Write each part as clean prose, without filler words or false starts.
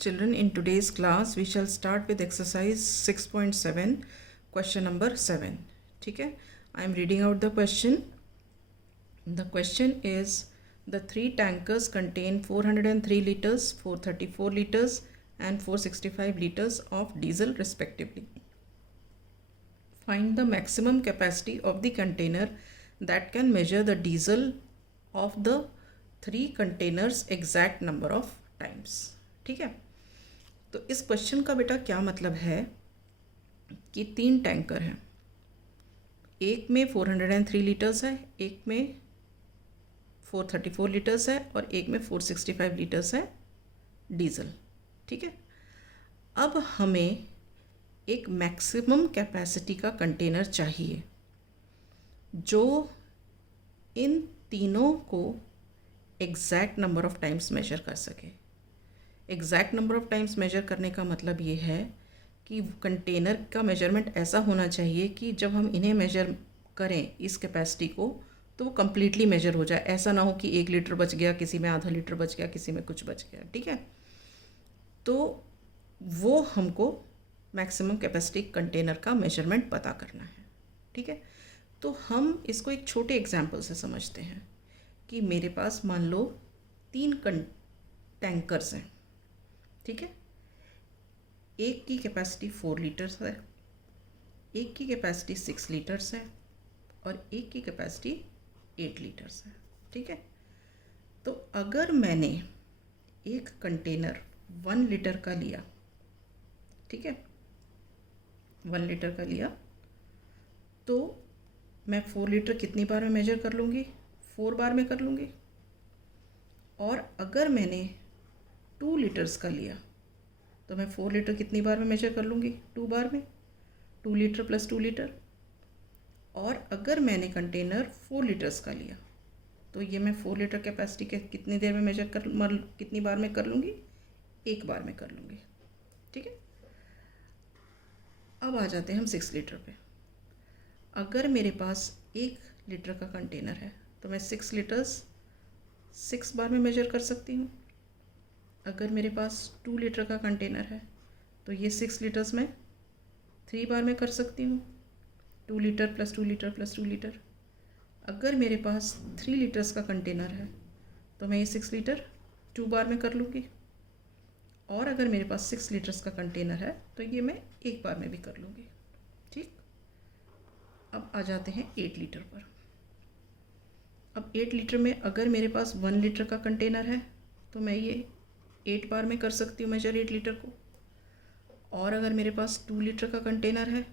Children, in today's class we shall start with exercise 6.7, question number 7. ठीक है, I am reading out the question. The question is, the three tankers contain 403 liters, 434 liters and 465 liters of diesel respectively. Find the maximum capacity of the container that can measure the diesel of the three containers exact number of times. ठीक है, तो इस question का बेटा क्या मतलब है कि तीन टैंकर हैं, एक में 403 लीटर्स है, एक में 434 लीटर्स है और एक में 465 लीटर्स है डीजल. ठीक है, अब हमें एक मैक्सिमम कैपेसिटी का कंटेनर चाहिए जो इन तीनों को exact number of times measure कर सके. Exact number of times measure करने का मतलब ये है कि कंटेनर का मेजरमेंट ऐसा होना चाहिए कि जब हम इन्हें मेजर करें इस कैपेसिटी को तो वो कम्प्लीटली मेजर हो जाए. ऐसा ना हो कि 1 लीटर बच गया, किसी में आधा लीटर बच गया, किसी में कुछ बच गया. ठीक है, तो वो हमको मैक्सिमम कैपेसिटी कंटेनर का मेजरमेंट पता करना है. ठीक है, तो हम इसको एक छोटे एग्जाम्पल से समझते हैं कि मेरे पास मान लो 3 टैंकर्स हैं. ठीक है, एक की कैपेसिटी 4 लीटर्स है, एक की कैपेसिटी 6 लीटर्स है और एक की कैपेसिटी 8 लीटर्स है. ठीक है, तो अगर मैंने एक कंटेनर 1 लीटर का लिया, ठीक है, 1 लीटर का लिया, तो मैं 4 लीटर कितनी बार में मेजर कर लूँगी? 4 बार में कर लूँगी. और अगर मैंने 2 लीटर्स का लिया तो मैं 4 लीटर कितनी बार में मेजर कर लूँगी? 2 बार में. 2 लीटर प्लस 2 लीटर. और अगर मैंने कंटेनर 4 लीटर्स का लिया तो ये मैं 4 लीटर कैपेसिटी के कितनी देर में मेजर कितनी बार में कर लूँगी? 1 बार में कर लूँगी. ठीक है, अब आ जाते हैं हम 6 लीटर पे. अगर मेरे पास 1 लीटर का कंटेनर है तो मैं 6 लीटर्स 6 बार में मेजर कर सकती हूँ. अगर मेरे पास 2 लीटर का कंटेनर है तो ये 6 लीटर्स मैं 3 बार में कर सकती हूँ. 2 litre plus 2 litre plus 2 litre. अगर मेरे पास 3 लीटर्स का कंटेनर है तो मैं ये 6 लीटर 2 बार में कर लूँगी. और अगर मेरे पास 6 लीटर्स का कंटेनर है तो ये मैं 1 बार में भी कर लूँगी. ठीक, अब आ जाते हैं 8 लीटर पर. अब 8 लीटर में अगर मेरे पास 1 लीटर का कंटेनर है तो मैं ये 8 बार में कर सकती हूँ मेजर 8 लीटर को. और अगर मेरे पास 2 लीटर का कंटेनर है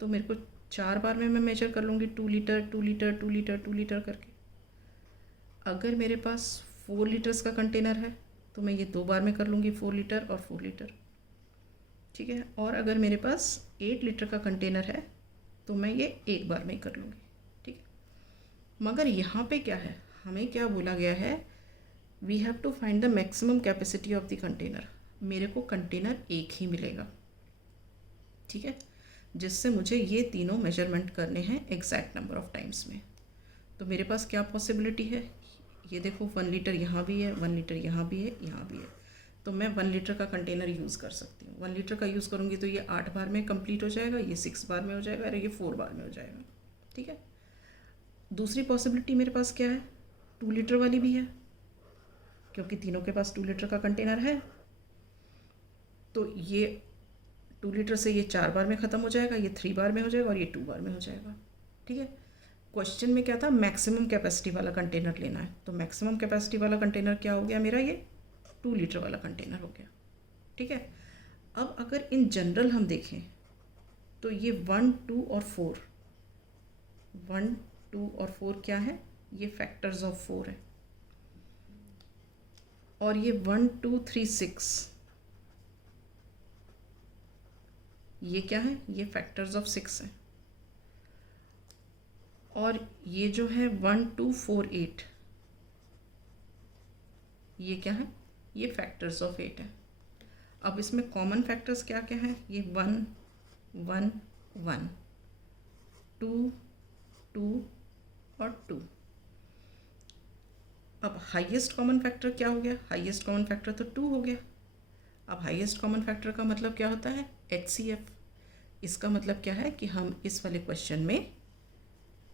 तो मेरे को 4 बार में मैं मेजर कर लूँगी 2 लीटर 2 लीटर 2 लीटर 2 लीटर करके. अगर मेरे पास 4 लीटर्स का कंटेनर है तो मैं ये 2 बार में कर लूँगी 4 लीटर और 4 लीटर. ठीक है, और अगर मेरे पास 8 लीटर का कंटेनर है तो मैं ये 1 बार में ही कर लूँगी. ठीक है, मगर यहाँ पे क्या है, हमें क्या बोला गया है, we have to find the maximum capacity of the container. मेरे को कंटेनर एक ही मिलेगा. ठीक है, जिससे मुझे ये तीनों मेजरमेंट करने हैं एग्जैक्ट नंबर ऑफ टाइम्स में. तो मेरे पास क्या पॉसिबिलिटी है, ये देखो 1 लीटर यहाँ भी है, 1 लीटर यहाँ भी है, यहाँ भी है. तो मैं 1 लीटर का कंटेनर यूज़ कर सकती हूँ. 1 लीटर का यूज़ करूँगी तो ये 8 बार में कंप्लीट हो जाएगा, ये 6 बार में हो जाएगा और ये 4 बार में हो जाएगा. ठीक है, दूसरी पॉसिबिलिटी मेरे पास क्या है, 2 लीटर वाली भी है, क्योंकि तीनों के पास 2 लीटर का कंटेनर है. तो ये 2 लीटर से ये 4 बार में ख़त्म हो जाएगा, ये 3 बार में हो जाएगा और ये 2 बार में हो जाएगा. ठीक है, क्वेश्चन में क्या था, मैक्सिमम कैपेसिटी वाला कंटेनर लेना है. तो मैक्सिमम कैपेसिटी वाला कंटेनर क्या हो गया मेरा, ये 2 लीटर वाला कंटेनर हो गया. ठीक है, अब अगर इन जनरल हम देखें तो ये 1, 2 और 4, 1, 2 और 4 क्या है, ये फैक्टर्स ऑफ 4 है. और ये 1, 2, 3, 6 ये क्या है, ये फैक्टर्स ऑफ 6 है. और ये जो है 1, 2, 4, 8 ये क्या है, ये फैक्टर्स ऑफ 8 है. अब इसमें कॉमन फैक्टर्स क्या क्या हैं, ये 1, 1, 1, 2, 2 और 2. अब हाईएस्ट कॉमन फैक्टर क्या हो गया, हाईएस्ट कॉमन फैक्टर तो 2 हो गया. अब हाईएस्ट कॉमन फैक्टर का मतलब क्या होता है? HCF। इसका मतलब क्या है कि हम इस वाले क्वेश्चन में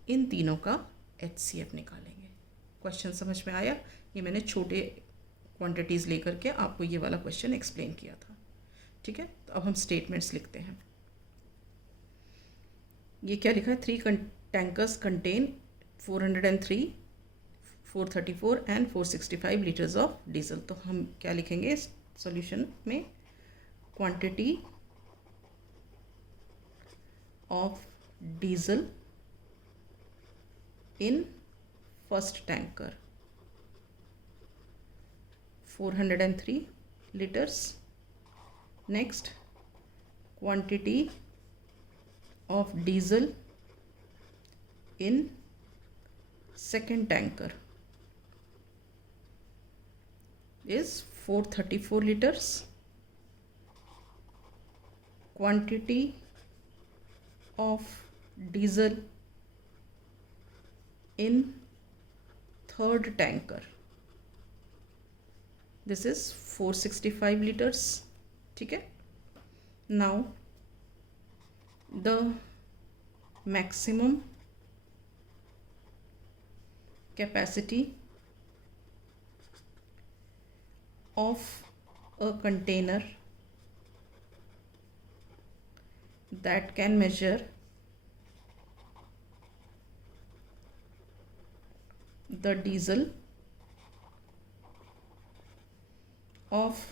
इन तीनों का HCF निकालेंगे। क्वेश्चन समझ में आया? ये मैंने छोटे क्वांटिटीज़ लेकर के आपको ये वाला क्वेश्चन एक्सप्लेन किया था। ठीक है, तो अब हम स्टेटमेंट्स लिखते हैं। ये क्या लिखा है? 3 tankers contain 403, 434 and 465 litres of diesel. तो हम क्या लिखेंगे सॉल्यूशन में? Quantity of diesel in first tanker 403 liters. Next, quantity of diesel in second tanker is 434 liters. Quantity of diesel in third tanker, this is 465 liters. ठीक है, now the maximum capacity of a container that can measure the diesel of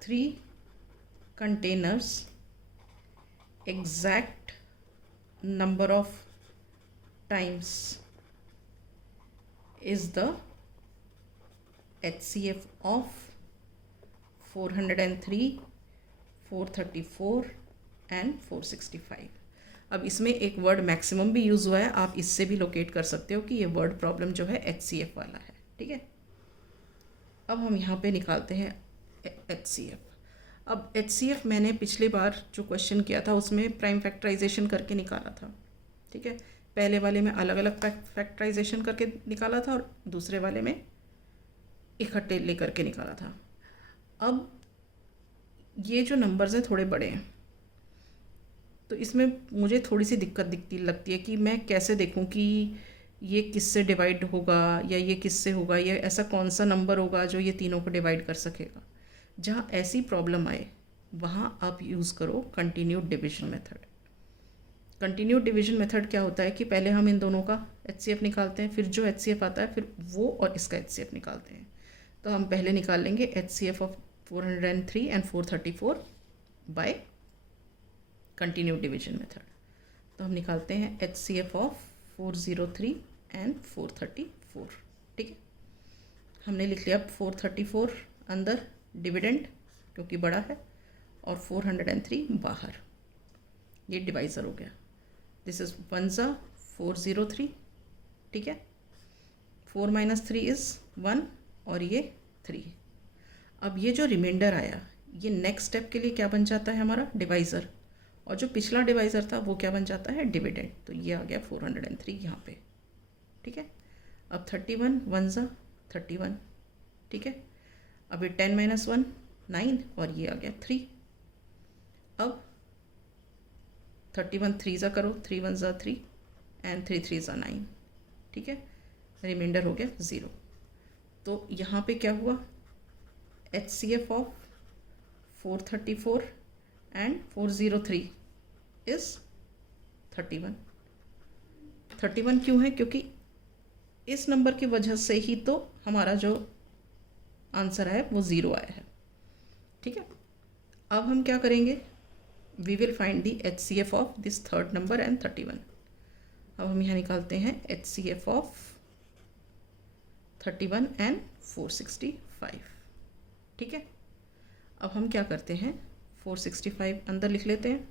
3 containers, exact number of times is the HCF of 403, 434 and 465. अब इसमें एक word maximum भी use हुआ है, आप इससे भी लोकेट कर सकते हो कि ये वर्ड प्रॉब्लम जो है HCF वाला है। ठीक है, अब हम यहाँ पे निकालते हैं HCF। अब HCF मैंने पिछली बार जो क्वेश्चन किया था उसमें प्राइम फैक्टराइजेशन करके निकाला था। ठीक है, पहले वाले में अलग अलग फैक्टराइजेशन करके निकाला था और दूसरे वाले में इकट्ठे ले करके निकाला था। अब ये जो नंबर्स हैं थोड़े बड़े हैं, तो इसमें मुझे थोड़ी सी दिक्कत लगती है कि मैं कैसे देखूं कि ये किससे डिवाइड होगा या ये किससे होगा, या ऐसा कौन सा नंबर होगा जो ये तीनों को डिवाइड कर सकेगा। जहाँ ऐसी प्रॉब्लम आए वहाँ आप यूज़ करो continued division method. Continued division method क्या होता है कि पहले हम इन दोनों का HCF निकालते हैं, फिर जो HCF आता है फिर वो और इसका HCF निकालते हैं। तो हम पहले निकाल लेंगे HCF of 403 and 434 by continued division method. तो हम निकालते हैं HCF ऑफ 403 एंड 434। ठीक है, हमने लिख लिया 434 अंदर डिविडेंड क्योंकि बड़ा है और 403 बाहर, ये डिवाइज़र हो गया। दिस इज़ 1 ज़ा 403। ठीक है, 4 - 3 इज़ 1 और ये 3। अब ये जो रिमाइंडर आया ये नेक्स्ट स्टेप के लिए क्या बन जाता है? हमारा डिवाइज़र। और जो पिछला डिवाइज़र था वो क्या बन जाता है? डिविडेंड। तो ये आ गया 403 यहाँ पे। ठीक है, अब 31 1 ज़ा 31। ठीक है, अब ये 10 - 1 9 और ये आ गया 3। अब 31 3 ज़ा करो, 3 1 ज़ा 3 एंड 3 3 ज़ा 9। ठीक है, रिमाइंडर हो गया 0। तो यहाँ पे क्या हुआ? HCF of 434 and 403 is 31। 31 क्यों है? क्योंकि इस नंबर की वजह से ही तो हमारा जो आंसर है वो 0 आया है। ठीक है, अब हम क्या करेंगे? We will find the HCF of this third number and 31। अब हम यहाँ निकालते हैं HCF ऑफ 31 एंड 465। ठीक है, अब हम क्या करते हैं? 465 अंदर लिख लेते हैं,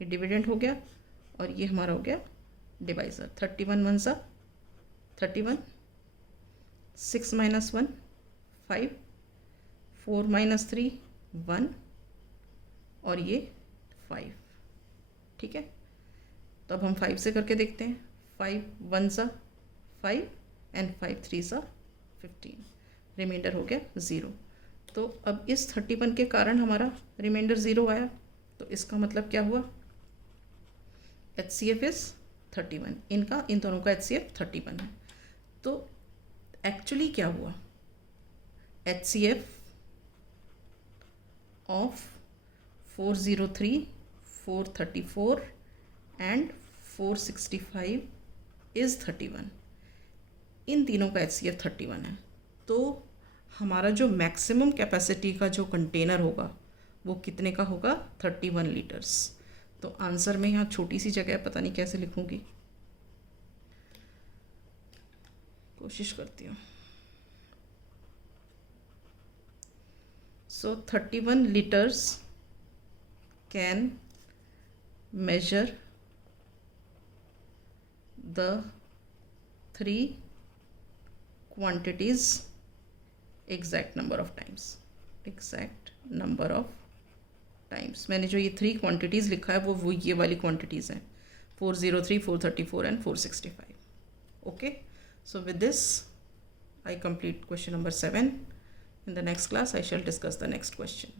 ये डिविडेंड हो गया और ये हमारा हो गया डिवाइज़र। 31 1 ज़ा 31, 6 - 1 5, 4 - 3 1 और ये 5। ठीक है, तो अब हम 5 से करके देखते हैं। 5 1 ज़ा 5 एंड 5 3 ज़ा 15, रिमाइंडर हो गया 0। तो अब इस 31 के कारण हमारा रिमाइंडर 0 आया, तो इसका मतलब क्या हुआ, HCF इज़ 31, इन दोनों का HCF 31 है। तो एक्चुअली क्या हुआ, HCF ऑफ 403, 434 एंड 465 इज़ 31, इन तीनों का HCF 31 है। तो हमारा जो मैक्सिमम कैपेसिटी का जो कंटेनर होगा वो कितने का होगा, 31 लीटर्स। तो आंसर में यहाँ छोटी सी जगह पता नहीं कैसे लिखूँगी, कोशिश करती हूँ। सो 31 litres can measure the 3 quantities exact number of times। मैंने जो ये 3 क्वांटिटीज़ लिखा है वो ये वाली क्वांटिटीज़ हैं, 403, 434 and 465। Okay, so with this I complete question number 7. In the next class I shall discuss the next question.